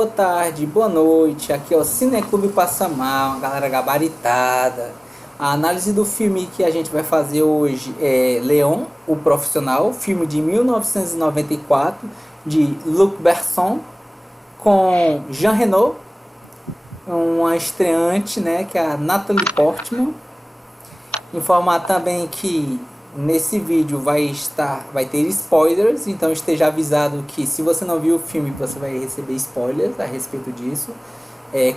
boa tarde, boa noite. Aqui é o Cineclube Passa Mal, uma galera gabaritada. A análise do filme que a gente vai fazer hoje é Leon, o Profissional, filme de 1994, de Luc Besson, com Jean Reno, uma estreante, né, que é a Natalie Portman. Informar também que nesse vídeo vai ter spoilers, então esteja avisado que se você não viu o filme você vai receber spoilers a respeito disso.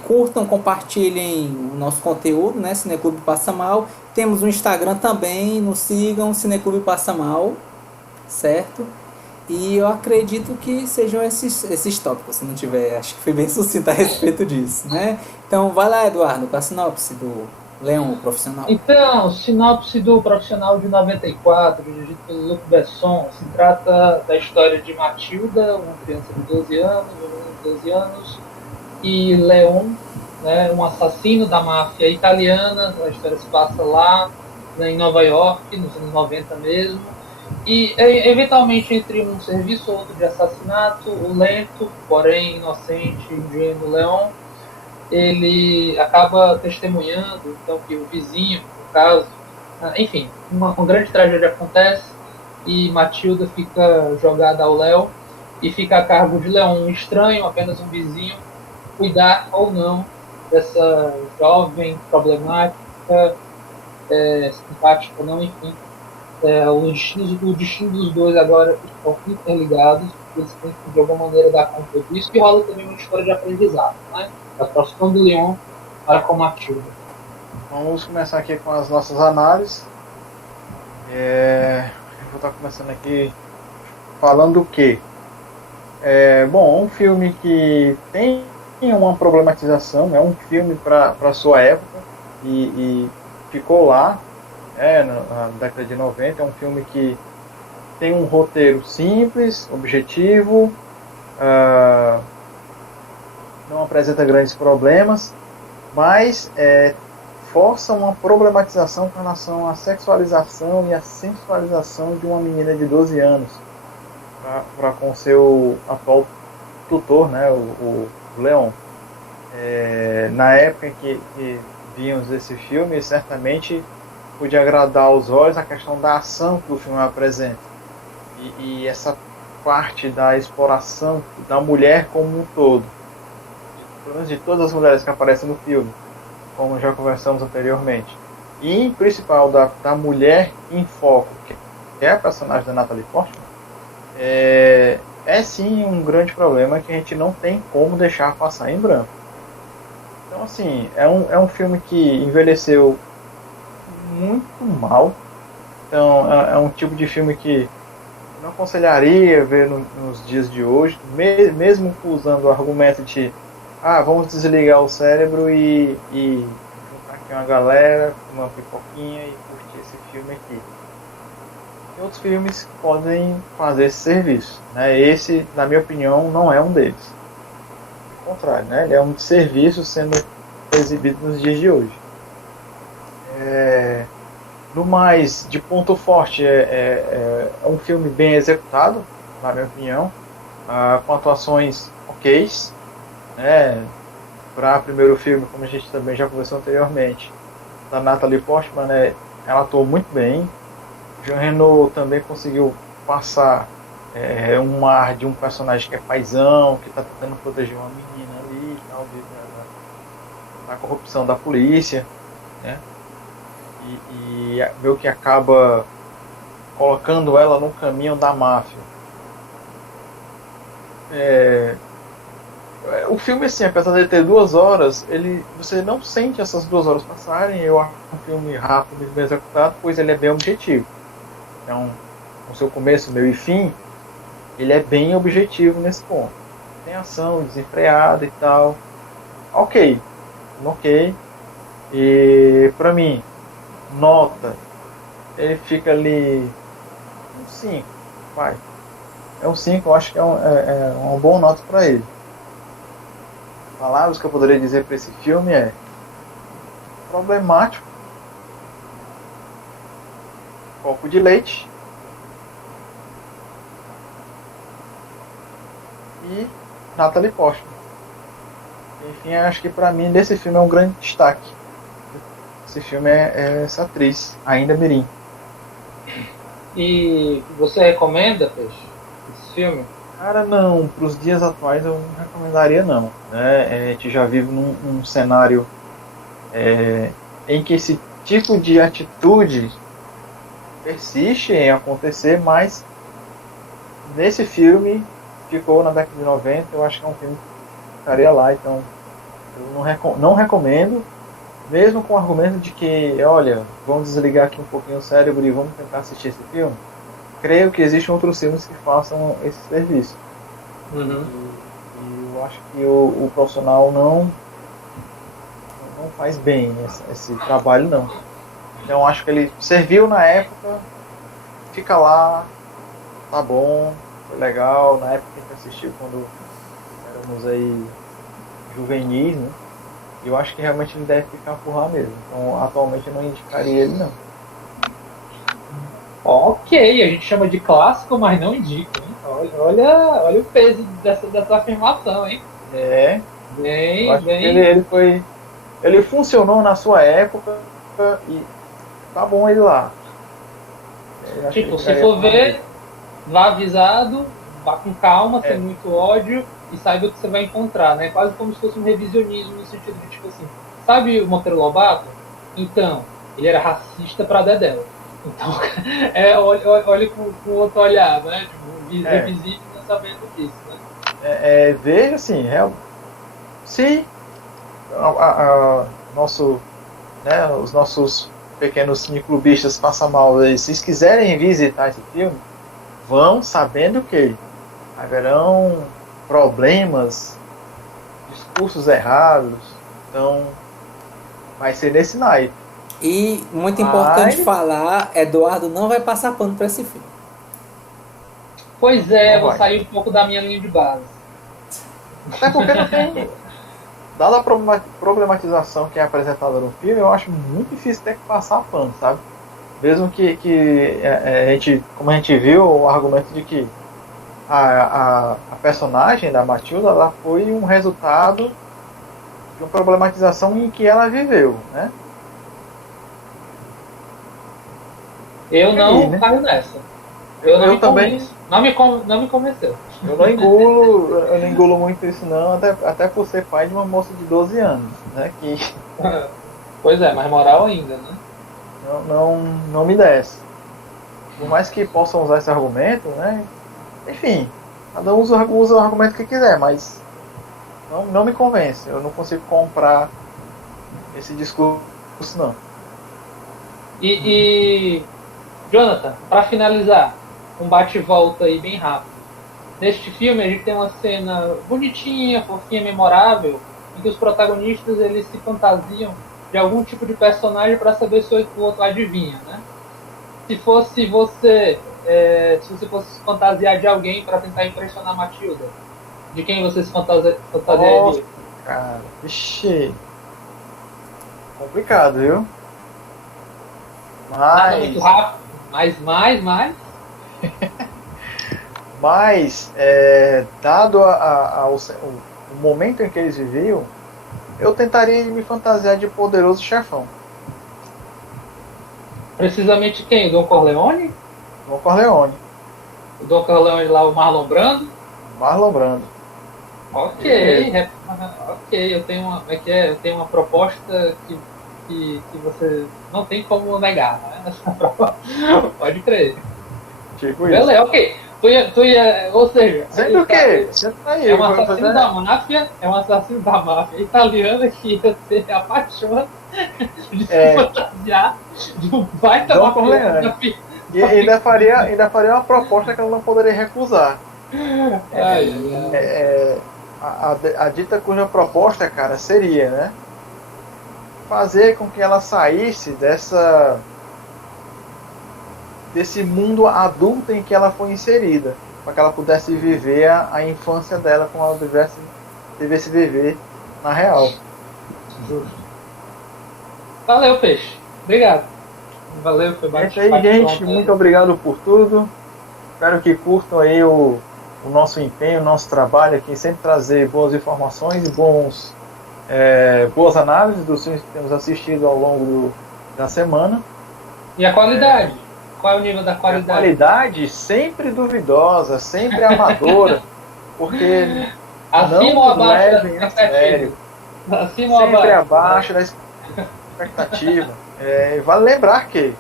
Curtam, compartilhem o nosso conteúdo, né? Cineclube Passa Mal. Temos um Instagram também, nos sigam, Cineclube Passa Mal, certo? E eu acredito que sejam esses tópicos, se não tiver, acho que foi bem sucinto a respeito disso, né? Então vai lá, Eduardo, com a sinopse do Leão, o Profissional. Então, sinopse do Profissional de 94, dirigido pelo Luc Besson, se trata da história de Matilda, uma criança de 12 anos, um menino de 12 anos, e Leon, né, um assassino da máfia italiana. A história se passa lá, né, em Nova York, nos anos 90 mesmo. E, eventualmente, entre um serviço ou outro de assassinato, o lento, porém inocente e ingênuo Leon, ele acaba testemunhando, então, que o vizinho, no caso, enfim, uma grande tragédia acontece e Matilda fica jogada ao léu e fica a cargo de Leon, um estranho, apenas um vizinho, cuidar ou não dessa jovem problemática, simpática ou não, enfim. O destino dos dois agora estão interligados, eles têm que de alguma maneira dar conta disso, e rola também uma história de aprendizado, né? Da profissão do Leon para com Matilda. Vamos começar aqui com as nossas análises. Eu vou estar começando aqui falando o quê? Bom, um filme que tem uma problematização, é um filme para a sua época e ficou lá, na década de 90. É um filme que tem um roteiro simples, objetivo, não apresenta grandes problemas, mas força uma problematização com relação à sexualização e à sensualização de uma menina de 12 anos para com seu atual tutor, né, o Leon. Na época que víamos esse filme, certamente podia agradar aos olhos a questão da ação que o filme apresenta e essa parte da exploração da mulher como um todo, pelo menos de todas as mulheres que aparecem no filme, como já conversamos anteriormente, e em principal da mulher em foco, que é a personagem da Natalie Portman. Sim um grande problema que a gente não tem como deixar passar em branco. Então, assim, é um filme que envelheceu muito mal. Então, é um tipo de filme que não aconselharia ver nos dias de hoje, mesmo usando o argumento de vamos desligar o cérebro e juntar aqui uma galera, uma pipoquinha e curtir esse filme aqui. Tem outros filmes que podem fazer esse serviço, né? Esse, na minha opinião, não é um deles. Ao contrário, né? Ele é um serviço sendo exibido nos dias de hoje. No mais, de ponto forte, é um filme bem executado, na minha opinião, com atuações ok, né? Para o primeiro filme, como a gente também já conversou anteriormente, da Natalie Portman, né? Ela atuou muito bem. Jean Reno também conseguiu passar um ar de um personagem que é paizão, que está tentando proteger uma menina ali, tal, da corrupção da polícia, né? E meio que acaba colocando ela no caminho da máfia. O filme, assim, apesar de ter 2 horas, você não sente essas 2 horas passarem. Eu acho um filme rápido e bem executado, pois ele é bem objetivo. Então, com seu começo, meio e fim, ele é bem objetivo nesse ponto. Tem ação desenfreada e tal. Ok. E pra mim, nota, ele fica ali um 5, vai. É um 5, eu acho que é uma boa nota para ele. Palavras que eu poderia dizer para esse filme é problemático, copo de leite e Natalie Portman. Enfim, acho que pra mim desse filme é um grande destaque. Esse filme é essa atriz, ainda mirim. E você recomenda, Peixe, esse filme? Cara, não, pros dias atuais eu não recomendaria não. Né? A gente já vive num cenário em que esse tipo de atitude persiste em acontecer, mas nesse filme ficou na década de 90, eu acho que é um filme que ficaria lá, então eu não recomendo, mesmo com o argumento de que, olha, vamos desligar aqui um pouquinho o cérebro e vamos tentar assistir esse filme. Creio que existem outros filmes que façam esse serviço. Uhum. E eu acho que o profissional não faz bem esse trabalho, não. Então acho que ele serviu na época, fica lá, tá bom, foi legal, na época que a gente assistiu quando éramos aí juvenis, né? Eu acho que realmente ele deve ficar por lá mesmo. Então atualmente eu não indicaria ele, não. Ok, a gente chama de clássico, mas não indica, hein? Olha o peso dessa afirmação, hein? Eu acho Bem. que ele funcionou na sua época e tá bom ele lá. Tipo, se for ver, vá avisado, vá com calma, sem muito ódio e saiba o que você vai encontrar, né? Quase como se fosse um revisionismo no sentido de, tipo assim, sabe o Monteiro Lobato? Então, ele era racista pra Dedéu. Então, olha com outro olhar, né? Tipo, revisite sabendo disso, né? Veja assim, se os nossos pequenos cineclubistas passam mal, se eles quiserem visitar esse filme, vão sabendo que haverão problemas, discursos errados, então vai ser nesse naipe. E muito importante falar, Eduardo não vai passar pano para esse filme. Pois é, vou sair um pouco da minha linha de base. Até porque não tem. Dada a problematização que é apresentada no filme, eu acho muito difícil ter que passar pano, sabe? Mesmo que a gente, como a gente viu, o argumento de que a personagem da Matilda ela foi um resultado de uma problematização em que ela viveu, né? Eu não caio nessa. Eu também. Não me convenceu. Eu não engulo muito isso não, até por ser pai de uma moça de 12 anos, né? Pois é, mas moral ainda, né? Não me desce. Por mais que possam usar esse argumento, né? Enfim, cada um usa o argumento que quiser, mas não me convence. Eu não consigo comprar esse discurso, não. E Jonathan, para finalizar, um bate-volta aí bem rápido. Neste filme a gente tem uma cena bonitinha, fofinha, memorável, em que os protagonistas eles se fantasiam de algum tipo de personagem para saber se o outro adivinha, né? Se fosse você, se você fosse se fantasiar de alguém para tentar impressionar a Matilda, de quem você se fantasiaria? Nossa, cara, vixi. Complicado, viu? Nada muito rápido, mais. Mas, dado o momento em que eles viviam, eu tentaria me fantasiar de poderoso chefão. Precisamente quem? O Don Corleone? Don Corleone. O Don Corleone lá, o Marlon Brando? Marlon Brando. Ok, eu tenho uma proposta que você não tem como negar, né? Pode crer. Tipo beleza, isso. ok. Tu ia, ou seja, sempre o quê? Sempre aí. É um assassino da máfia italiana que você apaixona de se fantasiar de um baita Don Corleone. E ainda faria uma proposta que ela não poderia recusar. A dita cuja proposta, cara, seria, né? Fazer com que ela saísse desse mundo adulto em que ela foi inserida, para que ela pudesse viver a infância dela como ela devesse viver na real. Valeu, Peixe. Obrigado. Valeu, foi bacana. Gente, muito obrigado por tudo. Espero que curtam aí o nosso empenho, o nosso trabalho aqui, sempre trazer boas informações e bons boas análises dos filmes que temos assistido ao longo da semana. E a qualidade? Qual é o nível da A qualidade? qualidade sempre duvidosa, sempre amadora, porque Acima não ou nos abaixo da levem a sério. expectativa? Acima ou Sempre abaixo? abaixo da expectativa. Vale lembrar que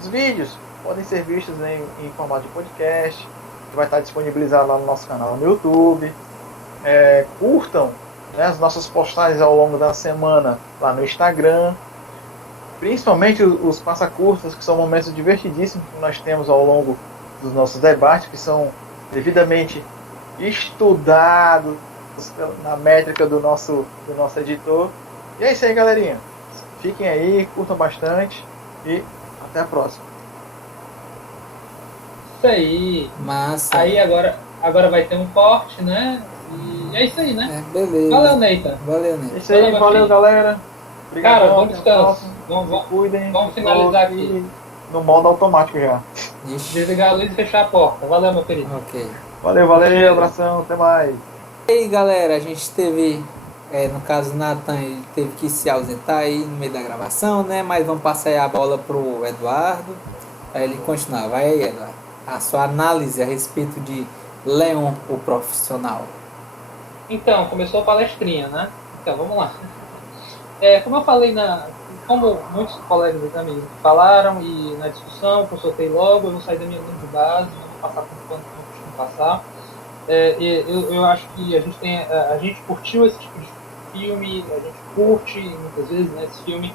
os vídeos podem ser vistos em formato de podcast, que vai estar disponibilizado lá no nosso canal no YouTube. Curtam, né, as nossas postagens ao longo da semana lá no Instagram. Principalmente os passa-curtas, que são momentos divertidíssimos que nós temos ao longo dos nossos debates, que são devidamente estudados na métrica do nosso editor. E é isso aí, galerinha. Fiquem aí, curtam bastante e até a próxima. Isso aí. Massa. Aí agora vai ter um corte, né? E é isso aí, né? Beleza. Valeu, Neita. Valeu, É Ney. isso aí, valeu, galera. Obrigado. Cara, bom descanso. Cuidem. Vamos finalizar Tô aqui. no modo automático já. Ixi. Desligar a luz e fechar a porta. Valeu, meu querido. Ok. Valeu, abração, até mais. E aí, galera, a gente teve, no caso, o Nathan, ele teve que se ausentar aí no meio da gravação, né? Mas vamos passar aí a bola pro Eduardo, para ele continuar. Vai aí, Eduardo. A sua análise a respeito de Leon, o profissional. Então, começou a palestrinha, né? Então, vamos lá. Como eu falei, como muitos colegas e amigos falaram, e na discussão, que eu soltei logo, eu vou sair da minha linha de base, não vou passar por quanto eu costumo passar. Eu acho que a gente curtiu esse tipo de filme, a gente curte muitas vezes, né, esse filme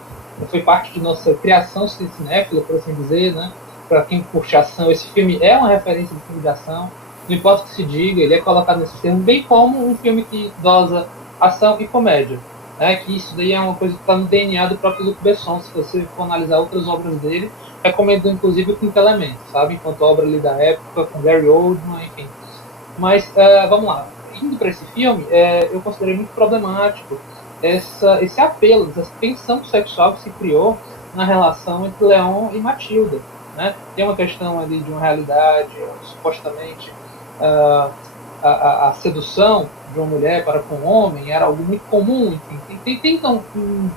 foi parte de nossa criação cinéfila, por assim dizer, né? Para quem curte ação, esse filme é uma referência de filme de ação, não importa o que se diga, ele é colocado nesse termo, bem como um filme que dosa ação e comédia, né? Que isso daí é uma coisa que está no DNA do próprio Luc Besson. Se você for analisar outras obras dele, recomendo inclusive o Quinto Elemento, sabe? Enquanto obra ali da época, com Gary Oldman, enfim. Mas, vamos lá, indo para esse filme, eu considerei muito problemático esse apelo, essa tensão sexual que se criou na relação entre Leon e Matilda, né? Tem uma questão ali de uma realidade, supostamente a sedução de uma mulher para com um homem era algo muito comum, enfim, tentam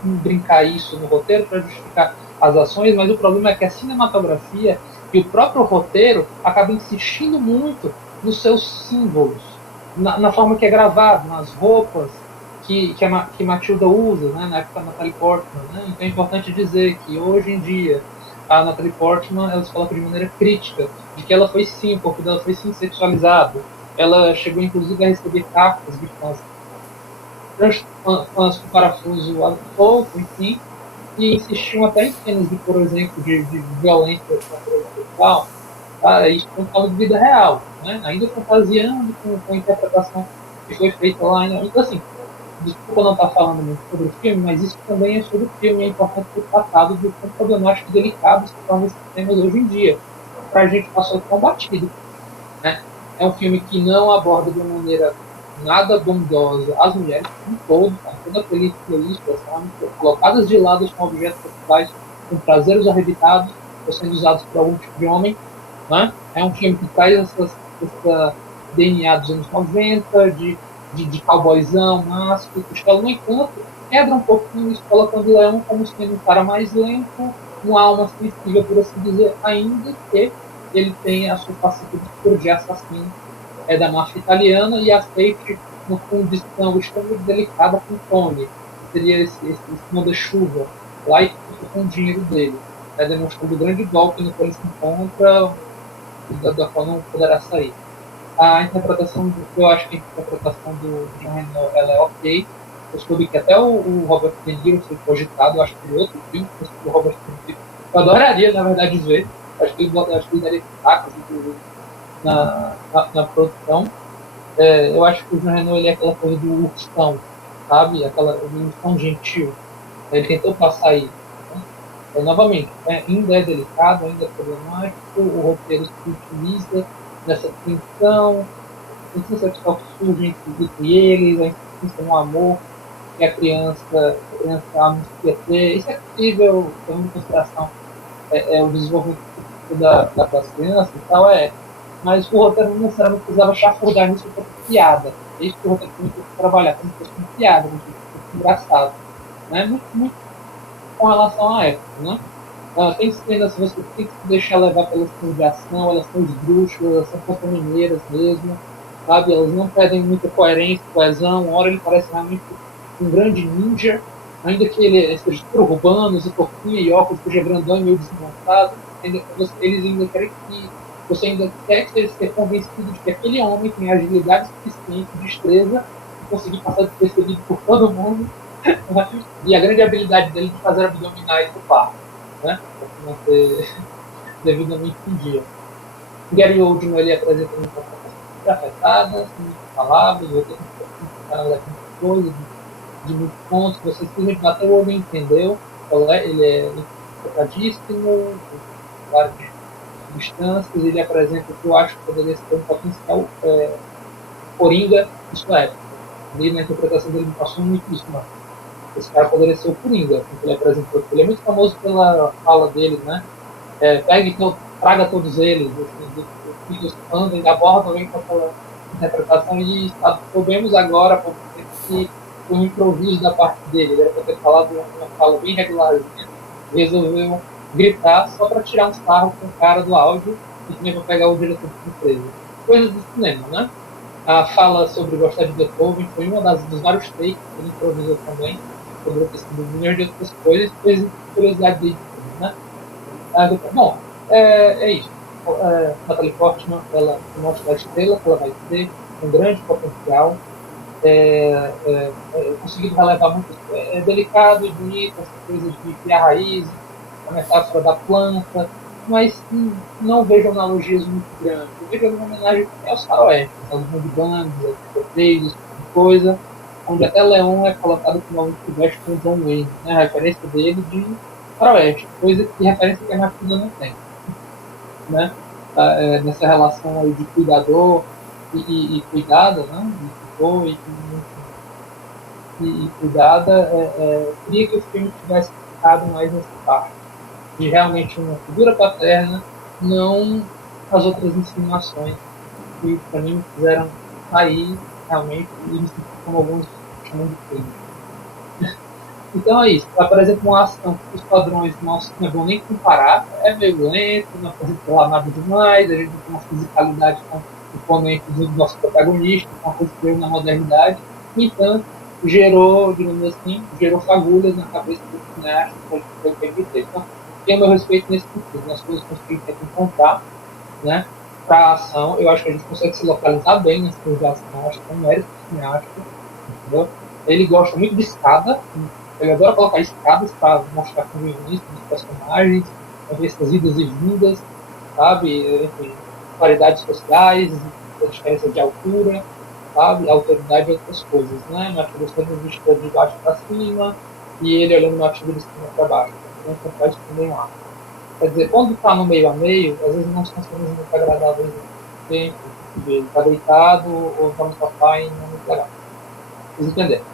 brincar isso no roteiro para justificar as ações, mas o problema é que a cinematografia e o próprio roteiro acabam insistindo muito nos seus símbolos, na forma que é gravado, nas roupas que Matilda usa, né, na época da Natalie Portman, né? Então é importante dizer que hoje em dia a Natalie Portman, ela se coloca de maneira crítica de que ela foi sim, o corpo dela foi sim sexualizado. Ela chegou inclusive a receber cartas de fãs com parafuso solto, enfim, e insistiam até em cenas de, por exemplo, de violência sexual. Isso é um caso de vida real, né? Ainda fantasiando com a interpretação que foi feita lá. Então, assim, desculpa não estar falando muito sobre o filme, mas isso também é sobre o filme, é importante ser tratado de tão problemático e delicado que torna esses temas hoje em dia, para a gente passar tão batido, né? É um filme que não aborda de uma maneira nada bondosa as mulheres, como todo, tá? Toda a película isso, colocadas de lado com objetos sexuais, com prazeres arrebitados, ou sendo usados por algum tipo de homem, né? É um filme que traz essa DNA dos anos 90, de cowboyzão, másculo, no entanto, quebra um pouquinho isso, colocando o Leão como sendo um cara mais lento, uma alma sensível, por assim dizer, ainda que ele tenha a sua faceta de assassino da máfia italiana e aceite uma condição extremamente delicada com Tony, que seria esse manda-chuva, lá e com o dinheiro dele, demonstrando o grande golpe no qual ele se encontra, da qual não poderá sair. A interpretação, eu acho que a interpretação do Jean Reno, ela é ok. Eu soube que até o Robert De Niro foi cogitado, eu acho que outro filme, o Robert De Niro, eu adoraria, na verdade, ver. Acho que ele daria destaques na produção. Eu acho que o Jean Reno, ele é aquela coisa do ursão, sabe? Aquela ursão gentil. Ele tentou passar isso. Né? Novamente, ainda é delicado, ainda é problemático, o roteiro se utiliza nessa tensão sexual que surge entre eles, a insistência no amor que a criança quer ter. Isso é possível, tendo em consideração o desenvolvimento das crianças e tal, mas o roteiro não necessariamente precisava chafurdar nisso para piada. É isso que o roteiro tem que trabalhar, como se fosse uma piada, como se fosse engraçado, né? Muito com relação à época, né? Tem cenas que você tem que se deixar levar pelas cenas de ação, elas são esdrúxulas, elas são pantomineiras mesmo, sabe? Elas não perdem muita coerência, coesão. Uma hora ele parece realmente um grande ninja, ainda que ele esteja super urbano, e toquinha e óculos, esteja grandão e meio desmontado, eles ainda querem que você ainda quer que ele seja convencido de que aquele homem tem agilidade suficiente, destreza, e conseguir passar despercebido por todo mundo, e a grande habilidade dele de fazer abdominais no par, né? Para se manter devidamente em dia. Gary Oldman ele apresenta uma interpretação super afetada, sem muitas palavras, eu tenho que falar muita coisa, de muitos pontos, você simplesmente bateu o olho e entendeu. Ele é interpretadíssimo, várias distâncias, ele apresenta o que eu acho que poderia ser um potencial Coringa de sua época. Ali na interpretação dele me passou muito isso, mano. Esse cara poderia ser o Coringa, que ele apresentou. Ele é muito famoso pela fala dele, né? Pegue então, traga todos eles, os filhos andam e abordam bem com aquela interpretação e soubemos agora, porque que foi um improviso da parte dele. Ele era para ter falado uma fala bem regularzinha, resolveu gritar só para tirar um sarro com o cara do áudio e também para pegar o diretor de surpresa. Coisas do cinema, né? A fala sobre gostar de Beethoven foi uma dos vários takes que ele improvisou também, sobre a questão de milhões de outras coisas, fez curiosidade dele, né? Bom, é isso. Natalie Portman, ela mostra a estrela que ela vai ter, um grande potencial, conseguindo relevar muito. É delicado e bonito, essa coisa de criar raízes, a metáfora da planta, mas não vejo analogias muito grandes. Eu vejo uma homenagem aos faroestes, aos bang-bangs, aos tiroteios, coisa, onde até Leon é colocado como alguém que veste com John Wayne, né? A referência dele de faroeste, coisa que referência que a Matilda não tem, né? Nessa relação aí de cuidador e cuidada, né? E cuidada, queria que o filme tivesse ficado mais nessa parte de realmente uma figura paterna, não as outras insinuações que para mim me fizeram sair realmente e me sentir como alguns chamam de crime. Então é isso, apresenta uma ação que os padrões nossos não é bom nem comparar, é meio lento, não apresenta lá nada demais, a gente tem uma fisicalidade com imponente do nosso protagonista, uma coisa que veio na modernidade, no entanto, gerou, digamos assim, gerou fagulhas na cabeça do cineasta que eu ter. Então, tem o meu respeito nesse sentido, nas coisas que a gente tem que encontrar, né, para a ação, eu acho que a gente consegue se localizar bem nas coisas de ação, acho que é um mérito do cineasta, entendeu? Ele gosta muito de escada, ele adora colocar escadas para mostrar a convivência dos personagens, essas idas e vindas, sabe? Enfim, variedades sociais, a diferença de altura, sabe? A autoridade e outras coisas, né? Matilda sempre vista de baixo para cima e ele olhando Matilda de cima para baixo. Então, faz também lá. Quer dizer, quando está no meio a meio, às vezes não são cenas muito agradáveis no tempo, ele está deitado ou está no sofá e não é muito legal. Vocês entenderam?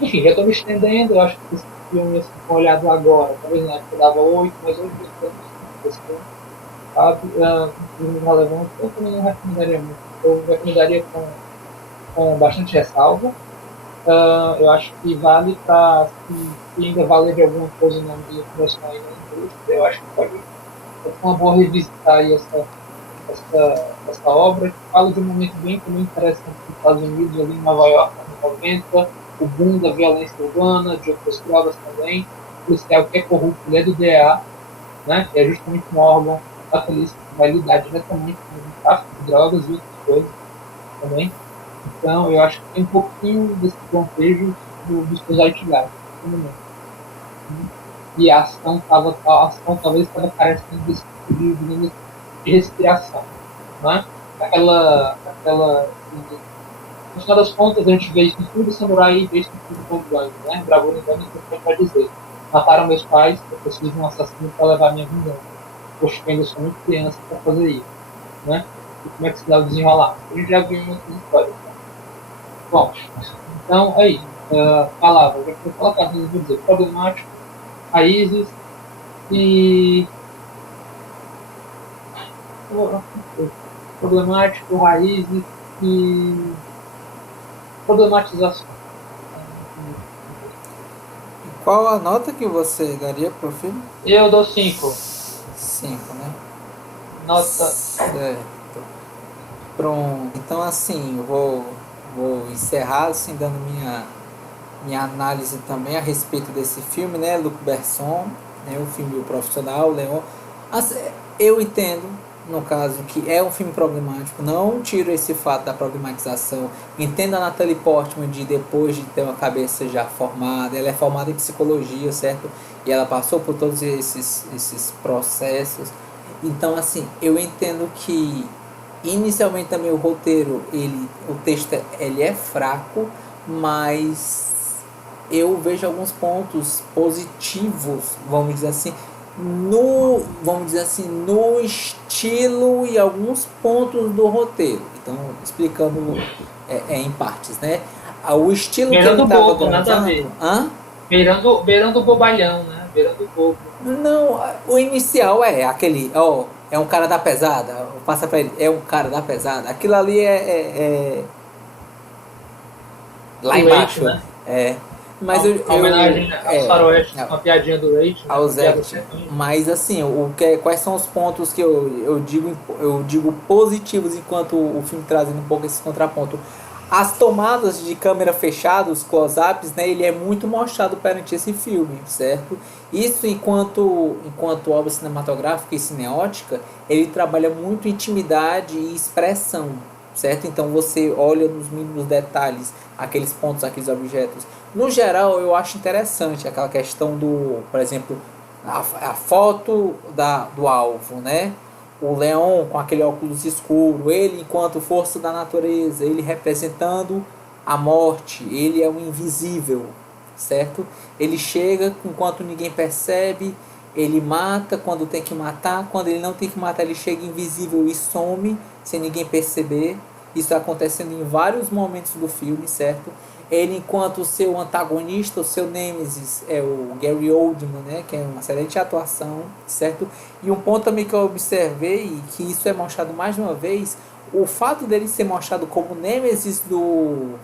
Enfim, já estou me estendendo, eu acho que esse filme, assim, com olhado agora, talvez na época dava 8, mas hoje eu estou sabe? Filme relevante, eu também não recomendaria muito. Eu recomendaria com bastante ressalva. Eu acho que vale para, se ainda valer de alguma coisa na minha começou aí na indústria, eu acho que pode ser uma boa revisitar aí essa obra, que fala de um momento bem também interessante nos Estados Unidos, ali em Nova York, nos 90, o boom da violência urbana, de outras drogas também, o policial que é corrupto, ele é do DEA, né, que é justamente um órgão da polícia que vai lidar diretamente com o tráfico de drogas e outras coisas também. Então, eu acho que tem um pouquinho desse contexto dos Zeitgeist, e a ação talvez estava carecendo desse tipo de respiração, né? No final das contas, a gente vê isso em tudo samurai e vê isso em tudo gangue, né? Bravura e gangue, que pode dizer. Mataram meus pais, eu preciso de um assassino para levar minha vingança. Poxa, eu ainda sou muito criança para fazer isso, né? E como é que se dá o desenrolar? A gente já viu em outras histórias. Né? Bom, então é isso. Palavra, já foi colocado, eu vou dizer, problemático, raízes e. Problemático, raízes e. Problematização. Qual a nota que você daria pro filme? Eu dou 5. 5, né? Nota. Certo. Pronto. Então, assim, eu vou encerrar, assim, dando minha análise também a respeito desse filme, né? Luc Besson, né? O filme O Profissional, Leon. Assim, eu entendo, no caso, que é um filme problemático. Não tiro esse fato da problematização. Entendo a Natalie Portman de depois de ter uma cabeça já formada. Ela é formada em psicologia, certo? E ela passou por todos esses processos. Então, assim, eu entendo que inicialmente também o roteiro, o texto ele é fraco, mas eu vejo alguns pontos positivos, vamos dizer assim, no estilo e alguns pontos do roteiro. Então, explicando em partes, né? O estilo que ele Beirando o estava bobo, nada a ver. Beirando o bobalhão, né? Beirando o bobo. Não, o inicial é aquele, é um cara da pesada, passa pra ele, é um cara da pesada. Aquilo ali é lá O embaixo, Rachel, né? é. Mas A homenagem aos faroeste, uma piadinha do Rachel. Aos act. Mas assim, quais são os pontos que eu digo positivos enquanto o filme trazendo um pouco esse contraponto? As tomadas de câmera fechada, os close-ups, né, ele é muito mostrado perante esse filme, certo? Isso enquanto obra cinematográfica e cineótica, ele trabalha muito intimidade e expressão, certo? Então você olha nos mínimos detalhes aqueles pontos, aqueles objetos. No geral, eu acho interessante aquela questão do, por exemplo, a foto do alvo, né? O Leon com aquele óculos escuro, ele enquanto força da natureza, ele representando a morte, ele é o invisível, certo? Ele chega enquanto ninguém percebe, ele mata quando tem que matar, quando ele não tem que matar, ele chega invisível e some sem ninguém perceber. Isso acontecendo em vários momentos do filme, certo? Ele, enquanto o seu antagonista, o seu nêmesis, é o Gary Oldman, né? Que é uma excelente atuação, certo? E um ponto também que eu observei, que isso é mostrado mais de uma vez, o fato dele ser mostrado como nêmesis do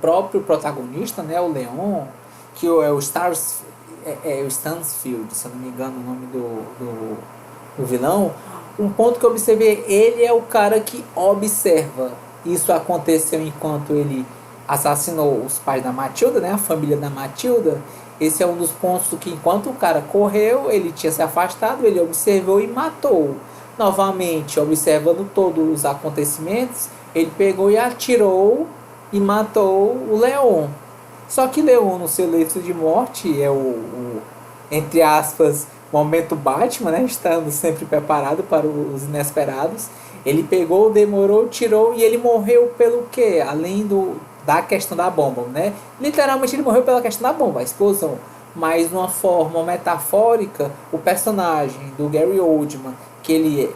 próprio protagonista, né? O Leon, que é o o Stansfield, se eu não me engano o nome do vilão. Um ponto que eu observei, ele é o cara que observa. Isso aconteceu enquanto ele assassinou os pais da Matilda, né, a família da Matilda. Esse é um dos pontos que enquanto o cara correu, ele tinha se afastado, ele observou e matou. Novamente, observando todos os acontecimentos, ele pegou e atirou e matou o Leon. Só que Leon, no seu leito de morte, é entre aspas, momento Batman, né, estando sempre preparado para os inesperados. Ele pegou, demorou, tirou e ele morreu pelo quê? Além da questão da bomba, né? Literalmente ele morreu pela questão da bomba, a explosão. Mas de uma forma metafórica, o personagem do Gary Oldman, que ele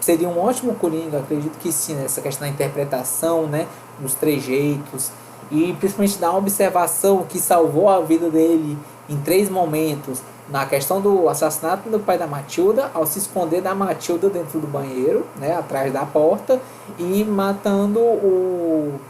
seria um ótimo Coringa, acredito que sim, nessa questão da interpretação, né? Dos trejeitos. E principalmente da observação que salvou a vida dele em 3 momentos. Na questão do assassinato do pai da Matilda, ao se esconder da Matilda dentro do banheiro, né, atrás da porta, e matando o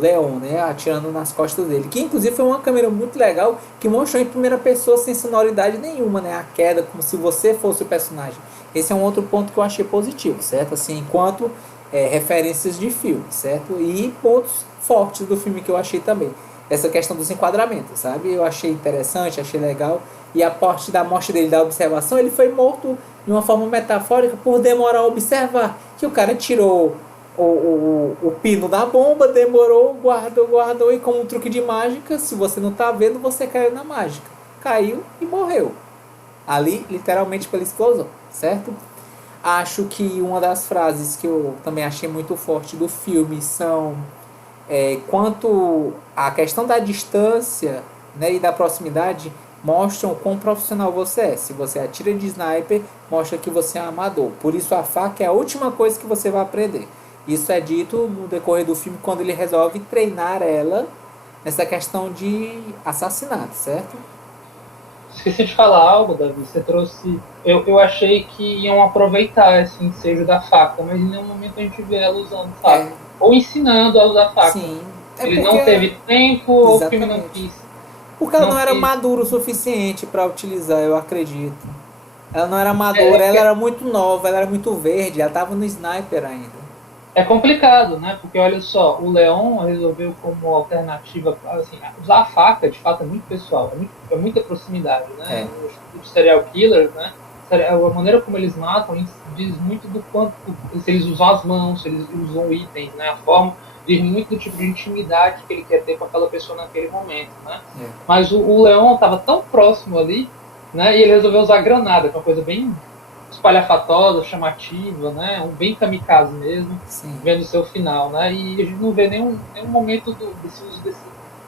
Leon, né, atirando nas costas dele. Que inclusive foi uma câmera muito legal, que mostrou em primeira pessoa sem sonoridade nenhuma, né, a queda, como se você fosse o personagem. Esse é um outro ponto que eu achei positivo, certo? Assim, enquanto referências de filme, certo? E pontos fortes do filme que eu achei também. Essa questão dos enquadramentos, sabe? Eu achei interessante, achei legal. E a parte da morte dele, da observação, ele foi morto de uma forma metafórica por demorar a observar. Que o cara tirou o pino da bomba, demorou, guardou, e como um truque de mágica, se você não tá vendo, você caiu na mágica. Caiu e morreu. Ali, literalmente, pela explosão, certo? Acho que uma das frases que eu também achei muito forte do filme são quanto a questão da distância, né, e da proximidade mostram o quão profissional você é. Se você atira de sniper, mostra que você é um amador. Por isso a faca é a última coisa que você vai aprender. Isso é dito no decorrer do filme quando ele resolve treinar ela nessa questão de assassinato, certo? Esqueci de falar algo, Davi. Você trouxe. Eu achei que iam aproveitar esse ensejo da faca, mas em nenhum momento a gente vê ela usando faca. Ou ensinando a usar faca. Sim. Ele não teve tempo ou o filme não quis. Porque ela Não não era quis. madura o suficiente para utilizar, eu acredito. Ela não era madura, ela era muito nova, ela era muito verde, ela tava no sniper ainda. É complicado, né? Porque olha só, o Leon resolveu como alternativa, assim, usar a faca, de fato, é muito pessoal, é muita proximidade, né? É. Os serial killers, né? A maneira como eles matam diz muito do quanto, se eles usam as mãos, se eles usam itens, né? A forma diz muito do tipo de intimidade que ele quer ter com aquela pessoa naquele momento, né? É. Mas o Leon estava tão próximo ali, né? E ele resolveu usar granada, que é uma coisa bem espalhafatosa, chamativa, né? Um bem kamikaze mesmo, Sim. vendo o seu final, né? E a gente não vê nenhum momento desse uso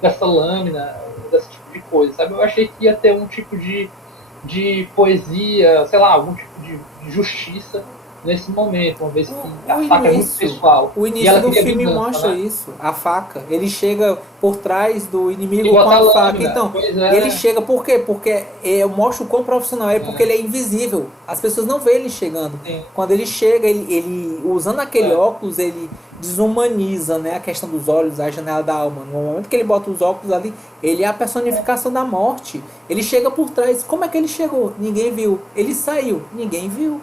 dessa lâmina, desse tipo de coisa, sabe? Eu achei que ia ter um tipo de poesia, sei lá, algum tipo de justiça nesse momento, uma vez que a faca é muito pessoal. O E início ela do queria filme vingança, mostra né? isso, a faca. Ele chega por trás do inimigo E com bota a a faca. lâmina, Então, pois e ele é. chega por quê? Porque eu mostro o quão profissional é, porque ele é invisível. As pessoas não veem ele chegando. Sim. Quando ele chega, ele usando aquele É. óculos, ele desumaniza, né, a questão dos olhos, a janela da alma. No momento que ele bota os óculos ali, ele é a personificação da morte. Ele chega por trás. Como é que ele chegou? Ninguém viu. Ele saiu. Ninguém viu.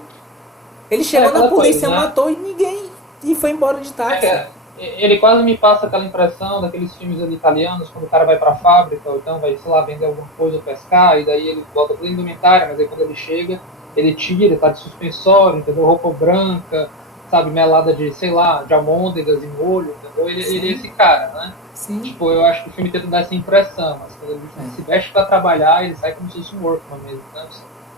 Ele chegou na Aquela coisa, polícia, né? matou e ninguém. E foi embora de táxi. Ele quase me passa aquela impressão daqueles filmes ali italianos, quando o cara vai pra fábrica, ou então vai, sei lá, vender alguma coisa ou pescar, e daí ele volta pra indumentária, mas aí quando ele chega, ele tira, tá de suspensório, entendeu? Roupa branca, sabe, melada de, sei lá, de almôndegas e molho, entendeu? Ele é esse cara, né? Sim. Tipo, eu acho que o filme tenta dar essa impressão, mas quando ele se veste pra trabalhar, ele sai como se fosse um workman mesmo, né?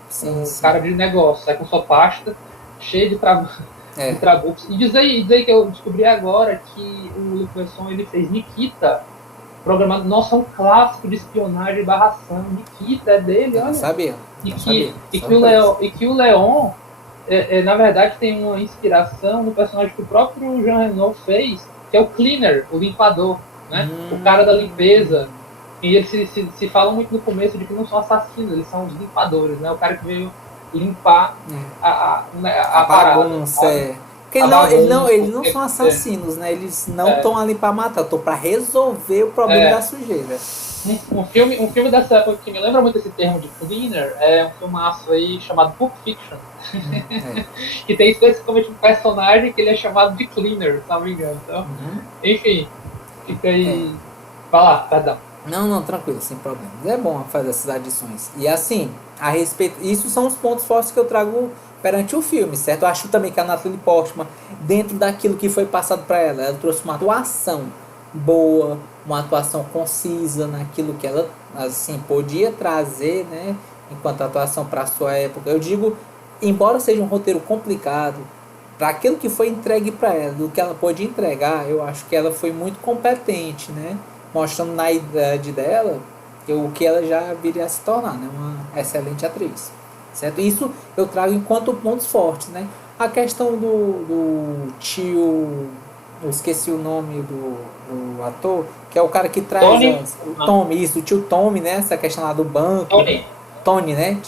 Sim, cara de negócio, sai com sua pasta, cheio de trabucos. E diz aí que eu descobri agora que o Luc Besson ele fez Nikita, programado. Nossa, é um clássico de espionagem e barração. Nikita é dele, olha. Sabia. E que o Leon, na verdade, tem uma inspiração no personagem que o próprio Jean Reno fez, que é o Cleaner, o limpador, né? O cara da limpeza. E eles se falam muito no começo de que não são assassinos, eles são os limpadores, né? O cara que veio limpar a bagunça. Parada, porque eles não são assassinos, né? Eles não estão ali para matar, estão para resolver o problema da sujeira. Um filme dessa época que me lembra muito esse termo de cleaner é um filmaço aí chamado Pulp Fiction. Que tem especificamente um personagem que ele é chamado de cleaner, se não me engano. Então, enfim, fica aí. Vai lá, perdão. Não, tranquilo, sem problema. É bom fazer essas adições. E assim, a respeito. Isso são os pontos fortes que eu trago perante o filme, certo? Eu acho também que a Natalie Portman, dentro daquilo que foi passado para ela trouxe uma atuação boa, uma atuação concisa naquilo que ela assim podia trazer, né? Enquanto atuação para sua época. Eu digo, embora seja um roteiro complicado, para aquilo que foi entregue para ela, do que ela pôde entregar, eu acho que ela foi muito competente, né? Mostrando na idade dela o que ela já viria a se tornar, né? Uma excelente atriz, certo? Isso eu trago enquanto pontos fortes, né? A questão do tio, eu esqueci o nome do ator, que é o cara que traz o Tommy, isso, o tio Tommy, né? Essa questão lá do banco. Tony, né?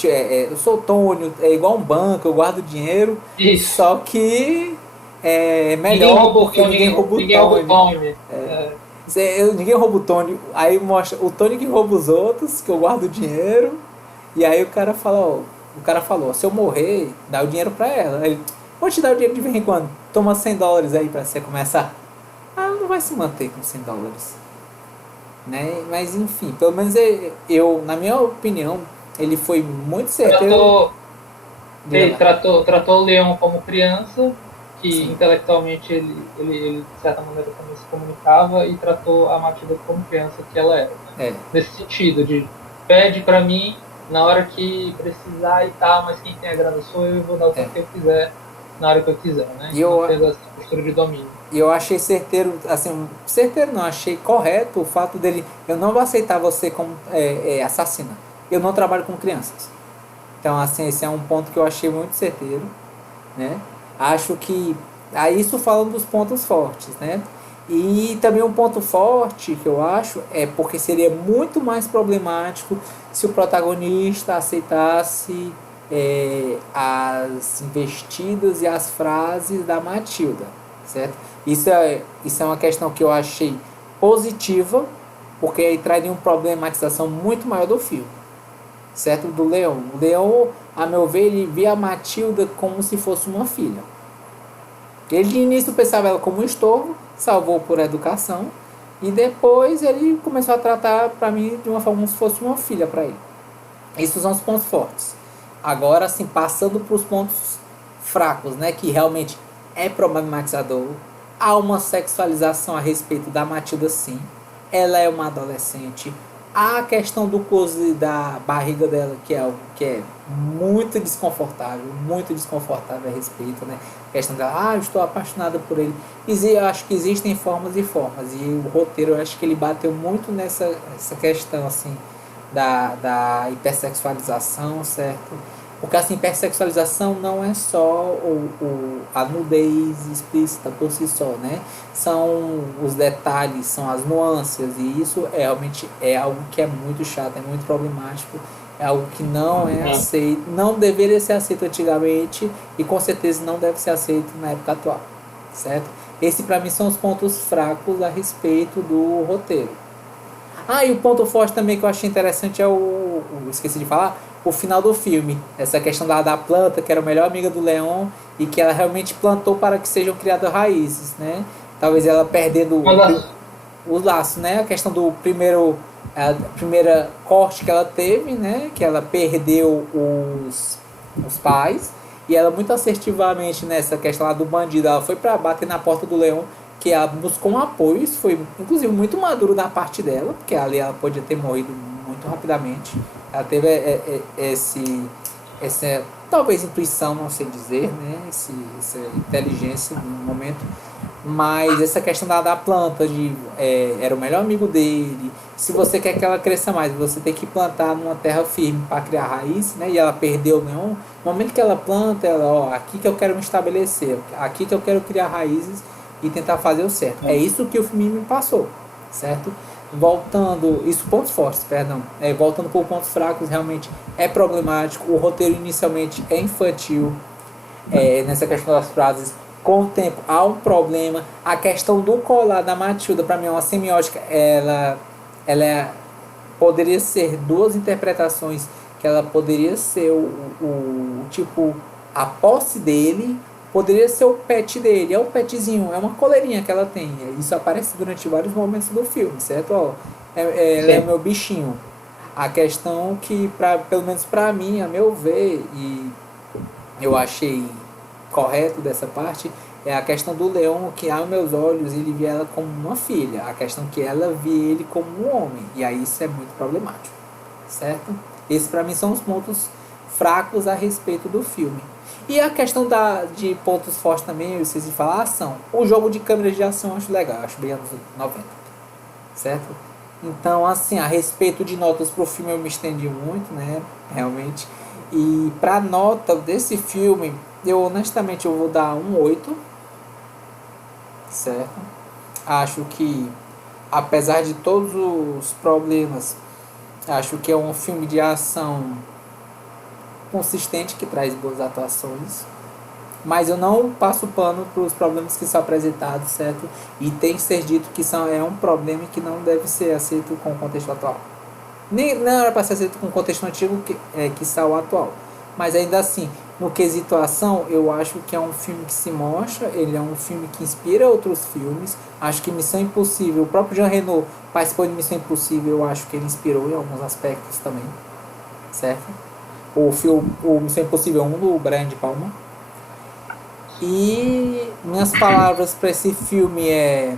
Eu sou o Tony, é igual um banco, eu guardo dinheiro, só que é melhor porque ninguém rouba o Tony. Ninguém rouba o Tony. Aí mostra o Tony que rouba os outros, que eu guardo o dinheiro. E aí o cara falou, se eu morrer, dá o dinheiro pra ela. Aí, vou te dar o dinheiro de vez em quando. Toma $100 aí pra você começar. Não vai se manter com $100. Né? Mas enfim, pelo menos eu, na minha opinião, ele foi muito certeiro. Tratou o Leon como criança, que intelectualmente ele de certa maneira também se comunicava, e tratou a Matilda como criança que ela era, né? Nesse sentido de pede pra mim na hora que precisar e tal, mas quem tem a grana sou eu vou dar o que eu quiser na hora que eu quiser, né? E eu tendo essa postura de domínio. E eu achei certeiro não, achei correto o fato dele, eu não vou aceitar você como assassina, eu não trabalho com crianças. Então assim, esse é um ponto que eu achei muito certeiro, né? Acho que isso falando dos pontos fortes, né? E também um ponto forte que eu acho é porque seria muito mais problemático se o protagonista aceitasse as investidas e as frases da Matilda, certo? Isso é uma questão que eu achei positiva, porque aí traria uma problematização muito maior do filme, certo? Do Leon. O Leon, a meu ver, ele via a Matilda como se fosse uma filha. Ele de início pensava ela como um estorvo, salvou por educação, e depois ele começou a tratar para mim de uma forma como se fosse uma filha para ele. Esses são os pontos fortes. Agora, assim, passando para os pontos fracos, né, que realmente é problematizador, há uma sexualização a respeito da Matilda, sim. Ela é uma adolescente. Há a questão do close da barriga dela, que é algo que é muito desconfortável a respeito, né? A questão dela, eu estou apaixonada por ele. Eu acho que existem formas e formas. E o roteiro, eu acho que ele bateu muito nessa questão, assim, da hipersexualização, certo? Porque assim, hipersexualização não é só a nudez explícita por si só, né? São os detalhes, são as nuances, e isso realmente é algo que é muito chato, é muito problemático, é algo que não é aceito, não deveria ser aceito antigamente e com certeza não deve ser aceito na época atual, certo? Esse para mim são os pontos fracos a respeito do roteiro. E o ponto forte também que eu achei interessante é esqueci de falar, o final do filme. Essa questão da planta, que era a melhor amiga do Leon e que ela realmente plantou para que sejam criadas raízes, né? Talvez ela perdendo o laço, né? A questão do a primeira corte que ela teve, né? Que ela perdeu os pais. E ela muito assertivamente nessa questão lá do bandido, ela foi para bater na porta do Leon, que ela buscou um apoio. Isso foi inclusive muito maduro da parte dela, porque ali ela podia ter morrido muito rapidamente. Ela teve essa talvez intuição, não sei dizer, né? Essa inteligência no momento. Mas essa questão da planta, era o melhor amigo dele. Se você quer que ela cresça mais, você tem que plantar numa terra firme para criar raiz, né? E ela perdeu o neon. No momento que ela planta, ela, aqui que eu quero me estabelecer, aqui que eu quero criar raízes e tentar fazer o certo. É isso que o filme me passou, certo? Voltando, isso pontos fortes, perdão. Voltando por pontos fracos, realmente é problemático. O roteiro inicialmente é infantil, nessa questão das frases. Com o tempo há um problema. A questão do colar da Matilda, para mim, é uma semiótica. Ela poderia ser duas interpretações, que ela poderia ser tipo, a posse dele, poderia ser o pet dele, é o petzinho, é uma coleirinha que ela tem. Isso aparece durante vários momentos do filme, certo? Ela é o meu bichinho. A questão que, pelo menos para mim, a meu ver, e eu achei correto dessa parte, é a questão do Leon, que aos meus olhos ele via ela como uma filha, a questão que ela via ele como um homem, e aí isso é muito problemático, certo? Esses para mim são os pontos fracos a respeito do filme. E a questão de pontos fortes também, eu esqueci de falar, a ação. O jogo de câmeras de ação eu acho legal, eu acho bem anos 90, certo? Então, assim, a respeito de notas pro filme eu me estendi muito, né, realmente. E pra nota desse filme, eu honestamente eu vou dar um 8, certo? Acho que, apesar de todos os problemas, acho que é um filme de ação consistente, que traz boas atuações, mas eu não passo pano para os problemas que são apresentados, certo? E tem que ser dito que é um problema que não deve ser aceito com o contexto atual. Não era para ser aceito com o contexto antigo, que está o atual. Mas ainda assim, no quesito ação, eu acho que é um filme que se mostra, ele é um filme que inspira outros filmes. Acho que Missão Impossível, o próprio Jean Reno participou de Missão Impossível, eu acho que ele inspirou em alguns aspectos também, certo? O Missão Impossível 1 do Brian De Palma. E minhas palavras para esse filme é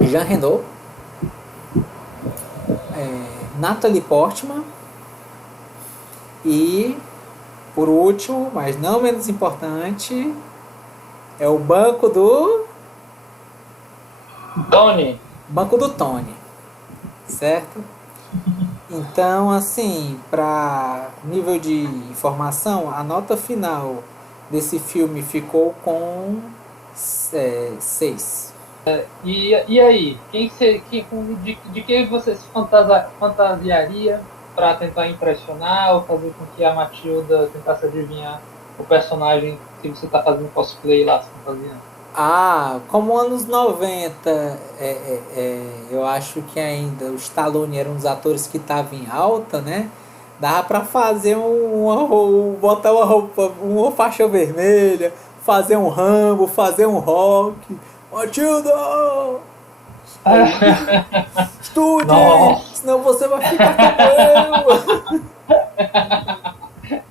Jean Reno, Natalie Portman e, por último, mas não menos importante, é o Banco do Tony, certo? Então, assim, para nível de informação, a nota final desse filme ficou com 6. E aí, de que você se fantasiaria para tentar impressionar ou fazer com que a Matilda tentasse adivinhar o personagem que você está fazendo cosplay lá, se fantasiando? Ah, como anos 90, eu acho que ainda o Stallone era um dos atores que estava em alta, né? Dava pra fazer botar uma roupa, uma faixa vermelha, fazer um Rambo, fazer um Rock. Matilda! Estude! Nossa. Senão você vai ficar como eu!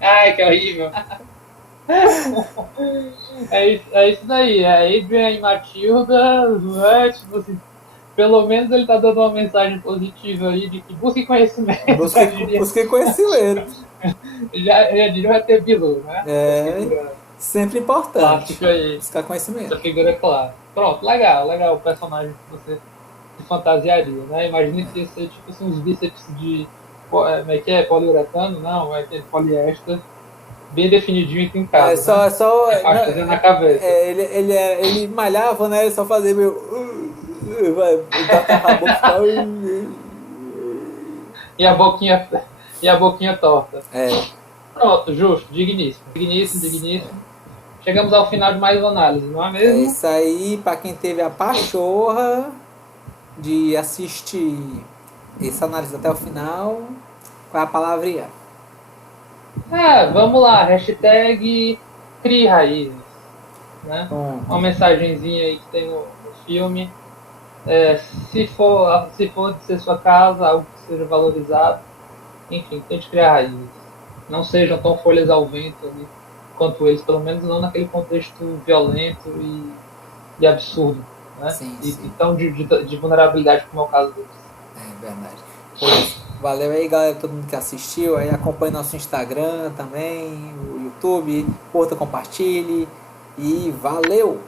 Ai, que horrível. É isso daí. É Adrian e Matilda, né? Tipo assim, pelo menos ele tá dando uma mensagem positiva aí de que busque conhecimento. Busquei conhecimento. Já diria o ET Bilu, né? Essa É figura sempre importante. clássica aí. Buscar conhecimento. Essa figura clássica. Pronto, legal o personagem que você se fantasiaria, né? Imagina que ia ser tipo assim, uns bíceps de. Como é que é? Poliuretano? Não, é aquele poliéster bem definidinho e trincado. É só. Né? Fazendo na cabeça. Ele malhava, né? Ele só fazia meio. Vai, tacava a boca e ficava. E a boquinha torta. É. Pronto, justo, digníssimo. Digníssimo. Chegamos ao final de mais uma análise, não é É mesmo? isso aí, pra quem teve a pachorra de assistir essa análise até o final, qual é a palavrinha? Vamos lá, hashtag Crie Raízes. Né? Uma mensagenzinha aí que tem no filme. Se for de ser sua casa, algo que seja valorizado, enfim, tente criar raízes. Não sejam tão folhas ao vento ali, quanto eles, pelo menos não naquele contexto violento e absurdo, né? Sim. E tão de vulnerabilidade como é o caso deles. É verdade. Pois, valeu aí, galera, todo mundo que assistiu. Aí acompanhe nosso Instagram também, o YouTube, curta, compartilhe e valeu!